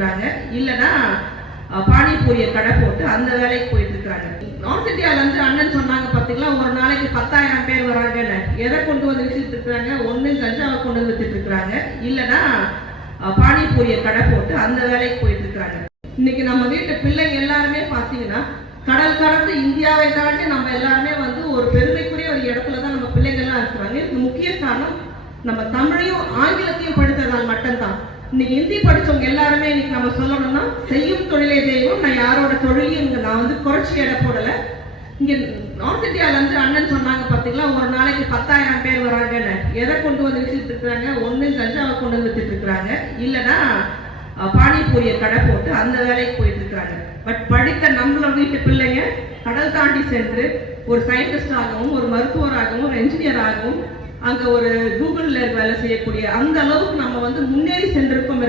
இருக்காங்க, இல்லைன்னா பானிபூரிய கடை போட்டு அந்த வேலைக்கு போயிட்டு இருக்காங்க. நார்த் இந்தியால இருந்து அண்ணன் சொன்னாங்க பாத்தீங்களா, ஒரு நாளைக்கு 10,000 பேர் வராங்கன்னு. எதை கொண்டு வந்து வச்சுட்டு இருக்காங்க? ஒண்ணு கஞ்சாவை கொண்டு வந்து வச்சுட்டு இருக்காங்க, இல்லைன்னா பானிபூரிய கடை போட்டு அந்த வேலைக்கு போயிட்டு இருக்காங்க. இன்னைக்கு நம்ம வீட்டு பிள்ளைங்க எல்லாருமே பாத்தீங்கன்னா கடல் கடந்து இந்தியாவை தாண்டி நம்ம எல்லாருமே வந்து ஒரு பெருமைக்குரிய ஒரு இடத்துலதான் நம்ம பிள்ளைங்க எல்லாம் இருக்கிறாங்க. இதுக்கு முக்கிய காரணம் நம்ம தமிழையும் ஆங்கிலத்தையும் படித்ததால் மட்டும்தான். இன்னைக்கு ஹிந்தி படிச்சவங்க எல்லாருமே இன்னைக்கு நம்ம சொல்லணும்னா செய்யும் தொழிலே தெய்வம். நான் யாரோட தொழிலையும் நான் வந்து குறைச்சி எடை போடல. இங்க நார்த் இந்தியால இருந்து அண்ணன் சொன்னாங்க பாத்தீங்களா, ஒரு நாளைக்கு 10,000 பேர் வராங்கன்னு. எதை கொண்டு வந்து வச்சுட்டு இருக்காங்க? ஒண்ணு கஞ்சாவை கொண்டு வந்து வச்சுட்டு இருக்காங்க, இல்லைன்னா பானிபூரிய கடை போட்டு அந்த வேலைக்கு போயிட்டு இருக்காங்க. பட் படித்த நம்மள வீட்டு பிள்ளைங்க கடல் தாண்டி சென்று ஒரு சயின்டிஸ்ட் ஆகவும், ஒரு மருத்துவராகவும், ஒரு என்ஜினியர் ஆகவும், அங்க ஒரு கூகுள்ல வேலை செய்யக்கூடிய அந்த அளவுக்கு நம்ம வந்து முன்னேறி சென்றிருக்கோம்.